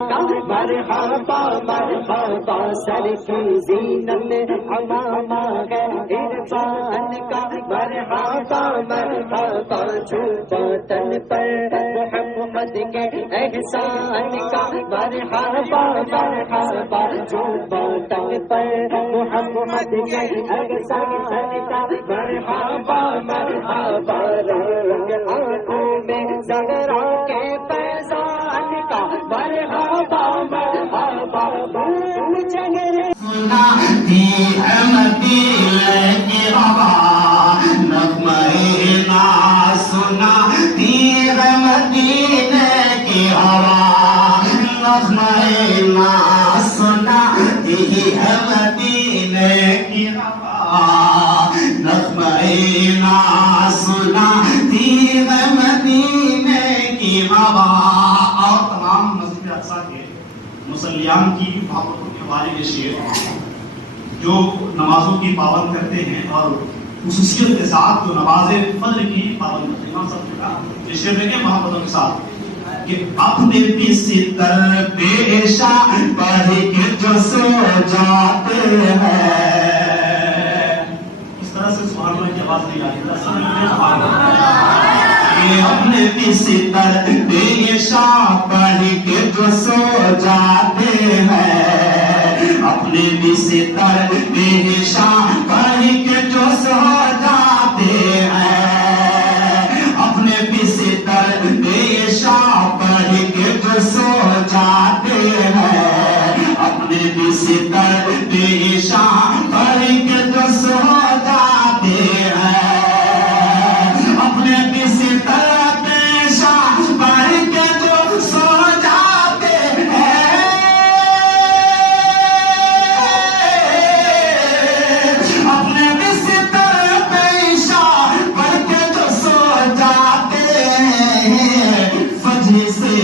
مرحبا مرحبا سر کی زینت امامہ ہے عرفان کا، مرحبا مرحبا جھوٹا تن پر محمد کے احسان کا، مرحبا مرحبا جھوٹا تن پر محمد کے احسان کا، مرحبا مرحبا رنگ آنکھوں میں زہرا کے فیضان کا، مرحبا مرحبا چہرے سنا دی مدینے کی ہوا، نغمہ نا سنا دی مدینے کی ہوا، نغمہ نا سنا دی مدینے کی ہوا، نغمہ نا سنا دی مدینے کی ہوا۔ اور تمام مسجد اقصی کے مصلیان کی محبتوں کے بارے میں شعر جو نمازوں کی پابند کرتے ہیں اور خصوصیت کے ساتھ جو نماز فجر کی پابند کرتے ہیں، ہم سب کا یہ شعر ہے کہ محبتوں کے ساتھ کہ اپنے بستر پیشہ پڑھ کے جو سو جاتے ہیں، اس طرح سے سبحان اللہ کی آواز نہیں آتی، اپنے بستر پیشہ پڑھ کے جو سو جاتے ہیں، اپنے بستر پیشہ پڑھ کے جو سو جاتے ہیں، اپنے بستر پیشہ پڑھ کے جو سو جاتے ہیں، اپنے بستر پیشہ پڑھ کے جو سو جاتے ہیں، اپنے بستر پیشہ پڑھ کے جو سو جاتے ہیں، اپنے بستر پیشہ پڑھ کے جو سو جاتے ہیں، فجر سے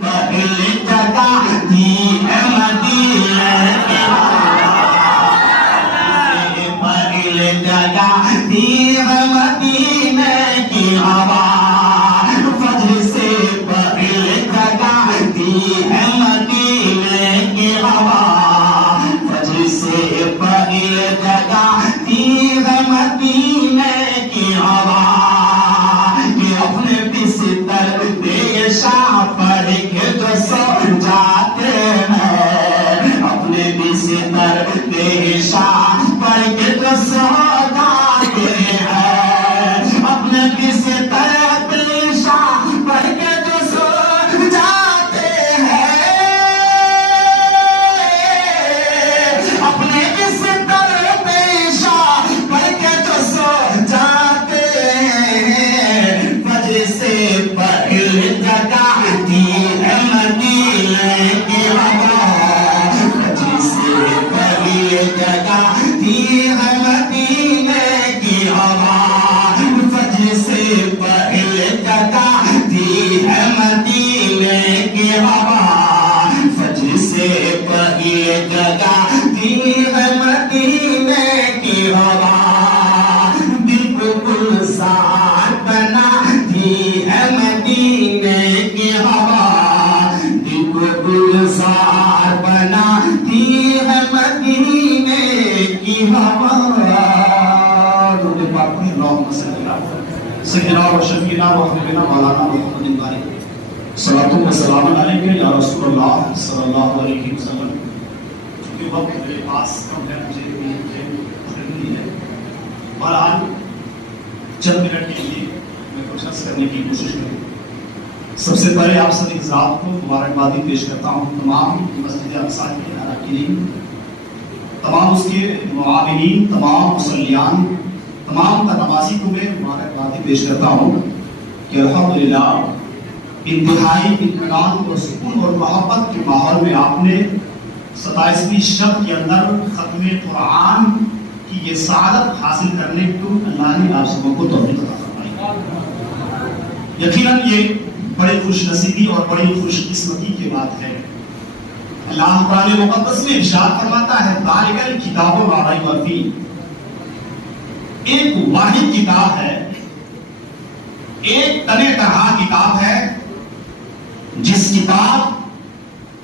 پہلے جگہ دی ہے مدینے کی ہوا، پہلے جگہ دی ہے مدینے کی ہوا، فجر سے پہلے جگہ دی ہے مدینے کی ہوا، فجر سے پہلے جگہ دی ہے مدینے کی ہوا، کہ اپنے بستر پیشہ پڑھ کے جو سو جاتے ہیں، اپنے بستر پیشہ پڑھ کے جو سو جاتے ہیں، اپنے بستر پیشہ پڑھ کے جو سو جاتے ہیں، اپنے بستر پیشہ پڑھ کے جو سو جاتے ہیں، فجر سے پہلے جگہ دی ہے مدینے کی ہوا، فجر سے پہلے جگہ دی ہے مدینے کی ہوا، فجر سے پہلے جگہ دی ہے مدینے کی ہوا، فجر سے پہلے جگہ دی ہے مدینے کی ہوا، دل کو گلزار بنا دی ہے مدینے کی ہوا، دل کو گلزار بنا دی ہے مدینے کی ہوا۔ درود پاک پڑھیں، اللہم صلی علی سیدنا و شفیعنا و حبیبنا مولانا محمد بارک صلاۃ و سلام علیک یا رسول اللہ صلی اللہ علیہ وسلم۔ چونکہ وقت میرے پاس کم ہے، مجھے ضروری ہے، اور آج چند منٹ کے لیے میں کچھ عرض کرنے کی کوشش کروں۔ سب سے پہلے آپ سبھی حضرات کو مبارکبادی پیش کرتا ہوں، تمام مسجد اقصی کے اراکین، تمام اس کے معاونین، تمام مصلیان، تمام نمازی کو میں مبارکبادی پیش کرتا ہوں کہ الحمدللہ انتہائی اطمینان اور سکون اور محبت کے ماحول میں آپ نے 27ویں شب کے اندر ختم قرآن کی یہ سعادت حاصل کرنے کو اللہ نے آپ سبوں کو توفیق عطا فرمائی۔ یقیناً یہ بڑی خوش نصیبی اور بڑی خوش قسمتی کی بات ہے۔ اللہ قرآن مقدس میں ارشاد فرماتا ہے ذالک الکتاب لا ریب فیہ، ایک واحد کتاب ہے، ایک تنے طرح کتاب ہے جس کتاب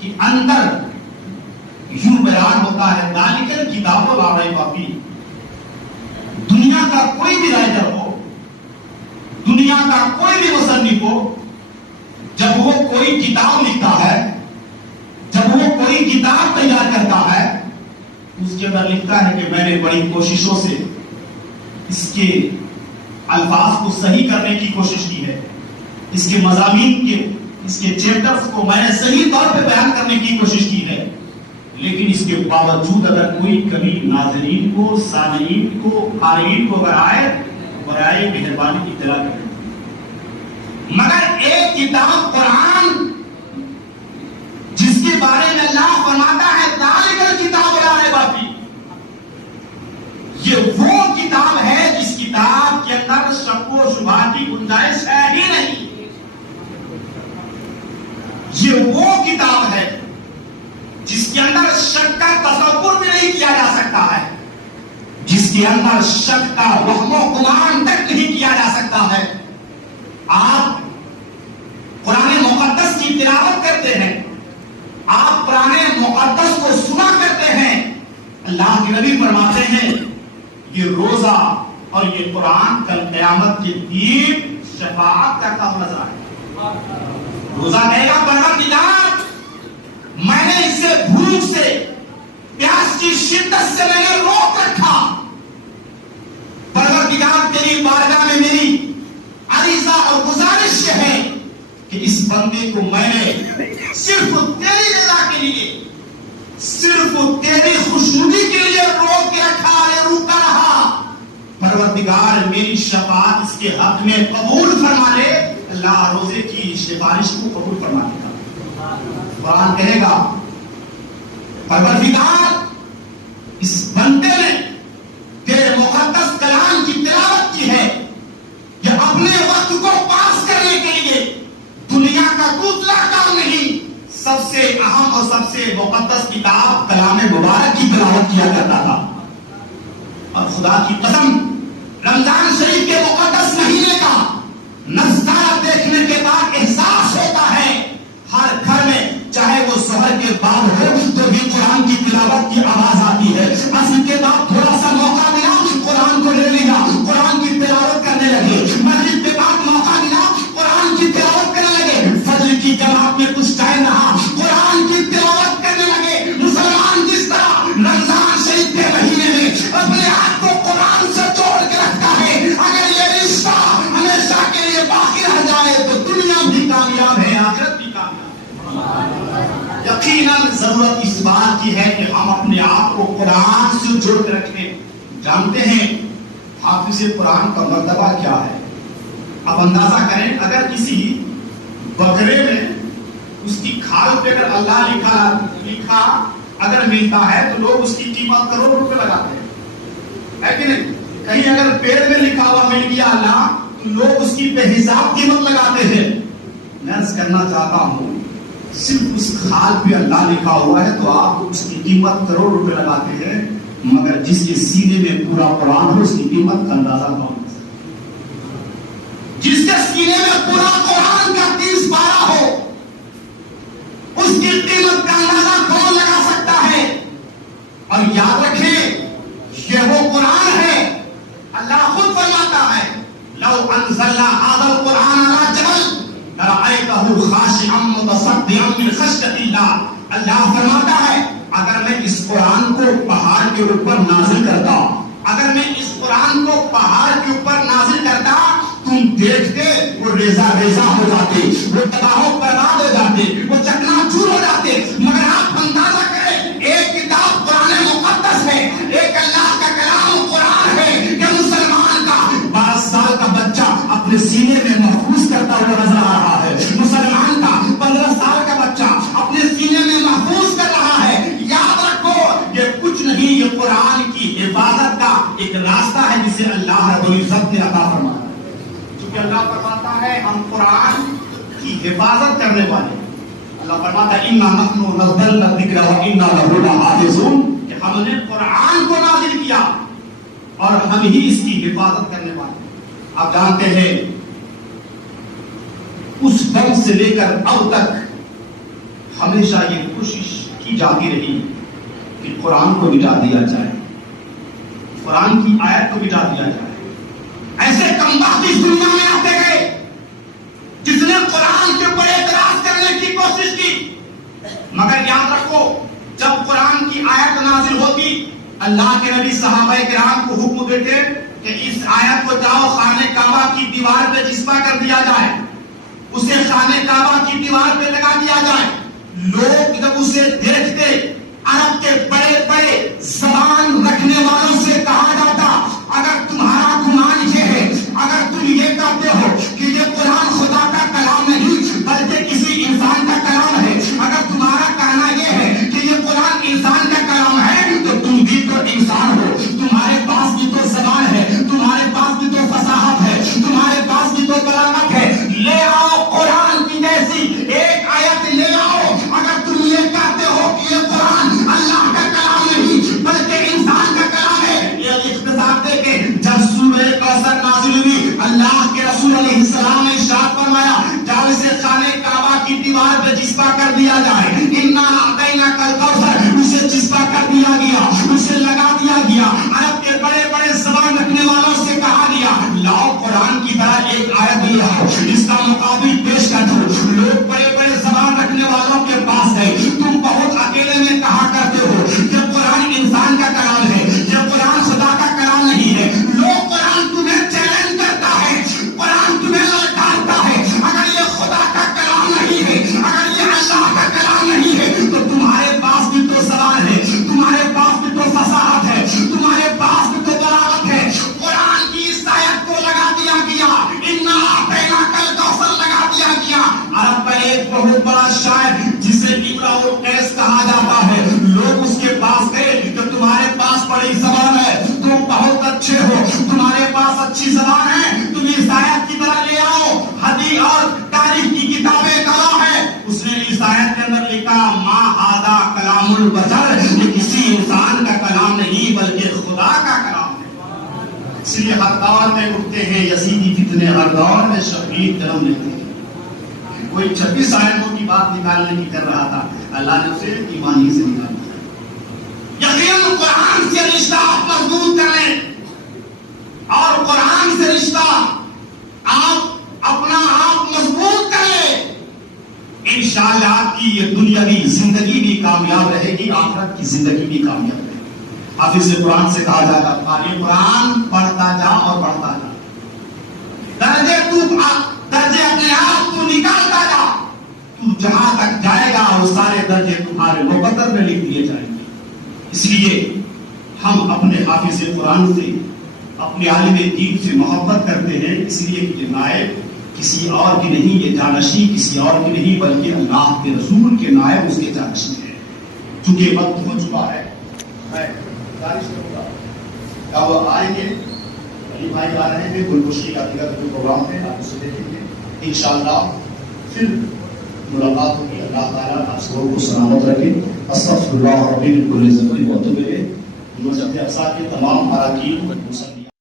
کے اندر یوں بیان ہوتا ہے ذالک الکتاب لا ریب فیہ، دنیا کا کوئی بھی رائٹر ہو، دنیا کا کوئی بھی مصنف ہو، جب وہ کوئی کتاب لکھتا ہے، جب وہ کوئی کتاب تیار کرتا ہے، اس کے اندر لکھتا ہے کہ میں نے بڑی کوششوں سے اس کے الفاظ کو صحیح کرنے کی کوشش کی ہے، اس کے مضامین کے، اس کے چیپٹرز کو میں نے صحیح طور پہ بیان کرنے کی کوشش کی ہے، لیکن اس کے باوجود اگر کوئی کمی ناظرین کو، سامعین کو، قارئین کو برائے مہربانی کی اطلاع کریں۔ مگر ایک کتاب قرآن جس کے بارے میں اللہ فرماتا ہے ذالک الکتاب لا ریب فیہ، یہ وہ کتاب ہے جس کتاب کے اندر شک و شبہ کی گنجائش ہے ہی نہیں۔ یہ وہ کتاب ہے جس کے اندر شک کا تصور بھی نہیں کیا جا سکتا ہے، جس کے اندر شک کا وہم و گمان تک نہیں کیا جا سکتا ہے۔ آپ قرآن مقدس کی تلاوت کرتے ہیں، آپ قرآن مقدس کو سنا کرتے ہیں، اللہ کے نبی فرماتے ہیں یہ روزہ اور یہ قرآن کل قیامت کے دن شفاعت کرتا ہوا نظر آئے۔ روزہ کہے گا پروردگار میں نے اسے بھوک سے، پیاس کی شدت سے میں نے روک رکھا، پروردگار تیری بارگاہ میں میری عریضہ اور گزارش ہے کہ اس بندے کو میں نے صرف تیری رضا کے لیے، صرف تیری خوشنودی کے لیے روک کے رکھا ہے، روکا رہا، پروردگار میری شفاعت اس کے حق میں قبول فرما لے۔ اللہ روزے کی سفارش کو قبول فرما لے گا۔ قرآن کہے گا پروردگار اس بندے نے تیرے مقدس کلام کی تلاوت کی ہے، یہ اپنے وقت کو پاس کرنے کے لیے دنیا کا دوسرا کام نہیں، سب سے اہم اور سب سے مقدس کتاب کلام مبارک کی تلاوت کیا کرتا تھا۔ اور خدا کی قسم رمضان شریف کے مقدس مہینے کا نظارہ دیکھنے کے بعد احساس ہوتا ہے ہر گھر میں، چاہے وہ ظہر کے بعد ہو تو بھی قرآن کی تلاوت کی آواز آتی ہے، عصر کے بعد تھوڑا سا موقع ملا قرآن کو لے لیا، قرآن کی تلاوت کرنے لگے، مغرب کے بعد موقع ملا قرآن کی تلاوت کرنے لگے، فجر کی جماعت میں کچھ ٹائم رہا قرآن کی تلاوت کرنے لگے۔ مسلمان جس طرح رمضان شریف کے مہینے میں اپنے آپ کو قرآن سے جوڑ کے رکھتا ہے، اگر یہ رشتہ ہمیشہ کے لیے باقی رہ جائے تو دنیا بھی کامیاب ہے، آخرت بھی کامیاب ہے۔ یقیناً ضرورت اس بات کی ہے کہ ہم اپنے آپ کو قرآن سے جوڑ کے رکھیں۔ جانتے ہیں حافظ قرآن کا مرتبہ کیا ہے؟ اب اندازہ کریں اگر کسی بکرے میں اس کی کھال پہ اگر اللہ لکھا اگر ملتا ہے تو لوگ اس کی قیمت کروڑ روپے لگاتے ہیں، ہے کہ نہیں؟ کہیں اگر پیڑ میں لکھا ہوا مل گیا اللہ تو لوگ اس کی بے حساب قیمت لگاتے ہیں۔ میں عرض کرنا چاہتا ہوں صرف اس کھال پہ اللہ لکھا ہوا ہے تو آپ اس کی قیمت کروڑ روپے لگاتے ہیں، مگر جس کے سینے میں پورا قرآن ہو اس کی قیمت کا اندازہ کون کر سکتا ہے؟ جس کے سینے میں پورا قرآن کا 30 پارہ ہو اس کی قیمت کا اندازہ کون لگا سکتا ہے؟ اور یاد رکھیں یہ وہ قرآن ہے، اللہ خود فرماتا ہے لو انزلنا هذا القرآن على جبل لرأيته خاشعا متصدعا من خشية الله۔ اللہ فرماتا ہے اگر میں اس قرآن کو پہاڑ کے اوپر نازل کرتا، اگر میں اس قرآن کو پہاڑ کے اوپر نازل کرتا تم دیکھتے وہ ریزہ ریزہ ہو جاتے، وہ تباہ و برباد ہو جاتے، وہ چکنا چور ہو جاتے، مگر آپ اندازہ کریں ایک کتاب قرآن مقدس ہے، ایک اللہ کا کلام قرآن ہے کہ مسلمان کا 12 سال کا بچہ اپنے سینے میں محفوظ کرتا ہوا نظر آ رہا ہے، مسلمان کا 15 سال کا بچہ اپنے سینے میں محفوظ کر رہا ہے۔ یاد رکھو یہ کچھ نہیں، یہ قرآن کی حفاظت کا ایک راستہ ہے جسے اللہ رب العزت نے عطا فرمایا۔ چونکہ اللہ فرماتا ہے ہم قرآن کی حفاظت کرنے والے، اللہ فرماتا ہے اِنَّا نَحْنُ نَزَّلْنَا الذِّكْرَ وَإِنَّا لَهُ لَحَافِظُونَ، کہ ہم نے قرآن کو نازل کیا اور ہم ہی اس کی حفاظت کرنے والے۔ آپ جانتے ہیں اس وقت سے لے کر اب تک ہمیشہ یہ کوشش کی جاتی رہی کہ قرآن کو مٹا دیا جائے، قرآن کی آیت کو مٹا دیا جائے۔ ایسے کمبخت اس دنیا میں آتے گئے جس نے قرآن کے اوپر اعتراض کرنے کی کوشش کی، مگر یاد رکھو جب قرآن کی آیت نازل ہوتی اللہ کے نبی صحابہ کرام کو حکم دیتے کہ اس آیت کو جاؤ خانہ کعبہ کی دیوار پہ چسپا کر دیا جائے، اسے خانہ کعبہ کی دیوار پہ لگا دیا جائے۔ لوگ جب اسے دیکھتے عرب کے بڑے بڑے زبان رکھنے والوں سے کہا جاتا اگر تمہارا گمان یہ ہے، اگر تم یہ کہتے ہو کہ یہ قرآن خدا کا کلام نہیں بلکہ کسی انسان کا کلام ہے، اگر تمہارا کہنا یہ ہے کہ یہ قرآن انسان کا کلام ہے تو تم بھی تو انسان ہو، تمہارے پاس بھی تو زبان ہے، تمہارے پاس بھی تو فصاحت ہے، تمہارے پاس بھی تو بلاغت ہے، لے آؤ قرآن کی جیسی ایک آیت لے آؤ۔ اگر تم یہ کہتے ہو کہ یہ قرآن اللہ کا کلام نہیں بلکہ انسان کا کلام ہے، یہ اختصار دے کے جب سورہ کوثر نازل ہوئی اللہ کے رسول علیہ السلام نے ارشاد فرمایا جب اسے خانہ کعبہ کی دیوار پہ چسپا کر دیا جائے، انا اعطیناک الکوثر، اسے چسپا کر دیا گیا، اسے لگا دیا گیا۔ عرب کے بڑے بڑے زبان رکھنے والوں سے کہا گیا لاؤ قرآن کی طرح ایک آیت لے آؤ، اس کا مقابل پیش کر دو۔ لوگ بڑے بڑے زبان رکھنے والوں کے پاس گئے، تم بہت اکیلے میں کہا کرتے ہو یہ قرآن انسان کا کلام ہے، یہ قرآن خدا کا کلام نہیں ہے۔ لوگ قرآن تمہیں چیلنج کرتا ہے، قرآن تمہیں للکارتا ہے، اگر یہ خدا کا کلام نہیں ہے، اگر یہ اللہ کا کلام نہیں ہے تو تمہارے پاس بھی تو زبان ہے، تمہارے پاس بھی تو فصاحت ہے، تمہارے پاس بھی تو بلاغت ہے۔ قرآن کی اس آیت کو لگا دیا گیا، انا اعطیناک الکوثر لگا دیا گیا۔ عرب کا ایک بہت بڑا شاعر جسے امرؤ القیس کہا جاتا ہے، لوگ اس کے پاس گئے کہ تمہارے پاس بڑی زبان ہے، تم بہت اچھے ہو، تمہارے پاس اچھی زبان ہے، تم اس آیت کی طرح لے آؤ، حدیث اور تاریخ کی کتابیں کہاں ہے؟ اس نے اس آیت کے اندر لکھا ما ھذا کلام البشر، یہ کسی انسان کا کلام نہیں بلکہ خدا کا کلام ہے۔ اس لیے ہر دور میں اٹھتے ہیں یزیدی فتنے، ہر دور میں شبیر جنم لیتے ہیں۔ کوئی 26 آیتوں کی بات نکالنے کی کر رہا تھا، اللہ نے اسے ایمانی سے نکال دیا۔ یقیناً قرآن سے رشتہ مضبوط کریں اور قرآن سے رشتہ آپ اپنا آپ مضبوط کریں، انشاءاللہ آپ کی یہ دنیاوی زندگی بھی کامیاب رہے گی، آخرت کی زندگی بھی کامیاب رہے گی۔ حافظ قرآن سے کہا جاتا قاری قرآن پڑھتا جا اور پڑھتا جا، درجے اپنے آپ کو نکالتا جا، تو جہاں تک جائے گا وہ سارے درجے تمہارے مقدر میں لکھ دیے جائیں گے۔ اس لیے ہم اپنے حافظ قرآن سے، اپنے عالم دین سے محبت کرتے ہیں، اس لیے کہ یہ نائب کسی اور کی نہیں، یہ جانشین کسی اور کی نہیں بلکہ اللہ کے رسول کے نائب اس کے جانشین ہیں۔ چونکہ وقت ہو چکا ہے، میں گزارش کروں گا کیا وہ آئیں گے، علی بھائی آ رہے ہیں، گلگوشی کا دیگر جو پروگرام ہے آپ اسے دیکھیں گے انشاءاللہ، پھر ملاقات ہوگی۔ اللہ تعالیٰ آپ سب کو سلامت رکھے۔ استغفر اللہ ربی من کل ذنب واتوب الیہ۔ مسجد اقصی کے تمام اراکین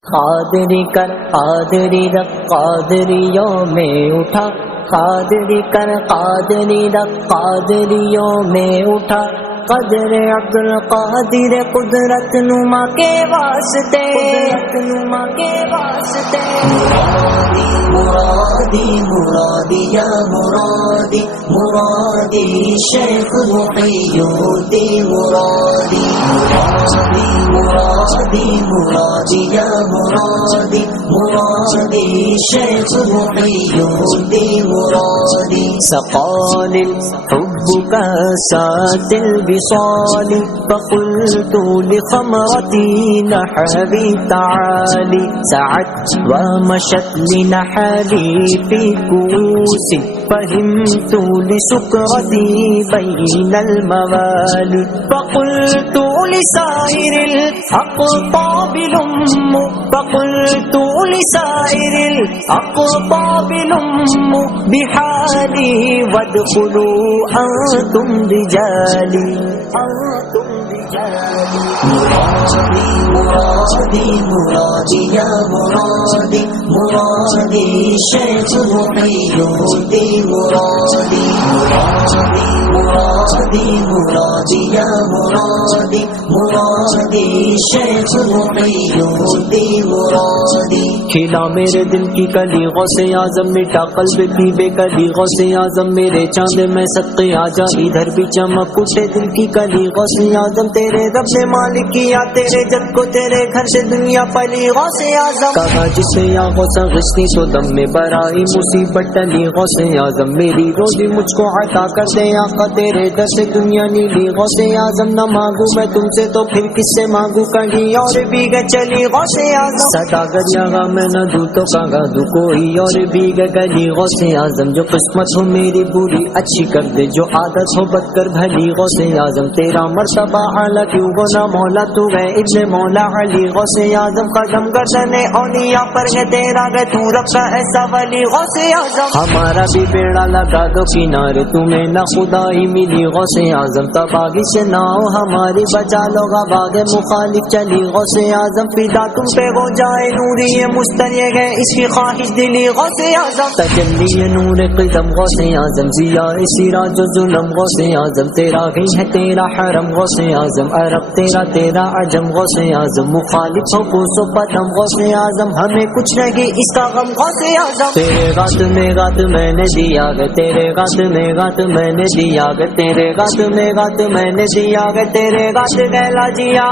قادری کر قادری رب قادریوں میں اٹھا، قادری کر قادری رب قادریوں میں اٹھا، قدر عبد القادر قدرت نما کے واسطے، قدرت نما کے واسطے، مرادی مرادی مرادی یا مرادی مرادی شیخ محی الدین مرادی، مرادی مرادی مرادی یا مرادی مرادی شیخ محی الدین مرادی، سقال الحب كاسات الوصال، فقلت لخمرتي نحبي تعالي، سعت ومشت لنحلي في كؤوس، فهمت لسكرتي بين الموالي، فقلت لسائر الأقطاب لم، فقلت لسائر الأقطاب لم بحالي، وادخلوا أنتم رجالي، أنتم رجالي۔ مرادی مرادی مرادی یا مرادی مرادی شیخ محی الدین مرادی مرادی مرادی مرادی یا مرادی مرادی شیخ محی الدین مرادی کھلا میرے دل کی کلی غوث اعظم مٹا قلب کی بے کلی غوث اعظم میرے چاند میں صدقے آ جا ادھر بھی چمک اٹھے دل کی کلی غوث اعظم تیرے رب نے مالک کیا تیرے جد کو تیرے گھر سے دنیا پلی غوث اعظم کہا جسے یا غوث غشنی تو دم میں برائی مصیبت ٹلی غوث اعظم میری روزی مجھ کو عطا کر دے آقا تیرے در سے دنیا نیلی غوث اعظم نہ مانگوں میں تم سے تو پھر کس سے مانگوں کہیں اور بھی گئے چلی غوث اعظم سدا گریاگا میں نہ دوں تو کہاں دوں کوئی اور بھی گلی غوث اعظم جو قسمت ہو میری بری اچھی کر دے جو عادت ہو بد کر بھلی غوث اعظم تیرا مرتبہ اعلیٰ کیوں گنا مولا تو گئے ابن مولا علی غوث اعظم قدم گردن اولیاء پر ہے تیرا گئے تو رکھا ایسا ولی غوث اعظم ہمارا بھی بیڑا لگا دو کنارے تمہیں نہ خدائی ملی غوث اعظم تباغی سے نہ ہو ہماری بچا لو باغ مخالف چلی غوث اعظم فدا تم پہ ہو جائے نوری مستریہ گئے اس کی خواہش دلی غوث اعظم تجلی نور قدم غوث اعظم ضیاء سراج و ظلم غوث اعظم تیرا گئی ہے تیرا حرم غوث اعظم عرب تیرا عجم غوث اعظم مخالف ہو پوسو پتم غوث اعظم ہمیں کچھ نہیں اس کا غم غوث اعظم تیرے غات میں غات میں نے دیا گے تیرے غات میں غات میں نے دیا گے تیرے غات میں غات میں نے دیا گے تیرے غات گہلا جیا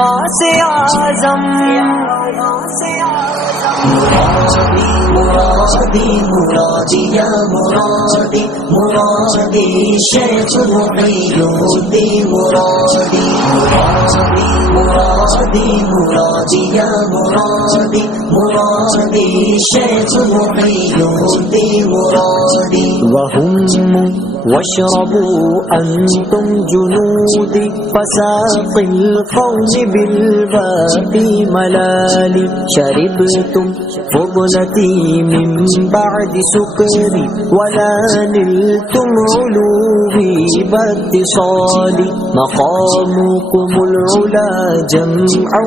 غوث اعظم مرادی مرادی مرادی یا مرادی مرادی شیخ محی الدین مرادی مرادی مرادی مرادی یا مرادی مرادی شیخ محی الدین مرادی وهم واشربوا أنتم جنودي فساق القوم بالباقي ملالي شربتم فضلتي من بعد سكري ولا نلتم علوي باتصالي مقامكم العلا جمعا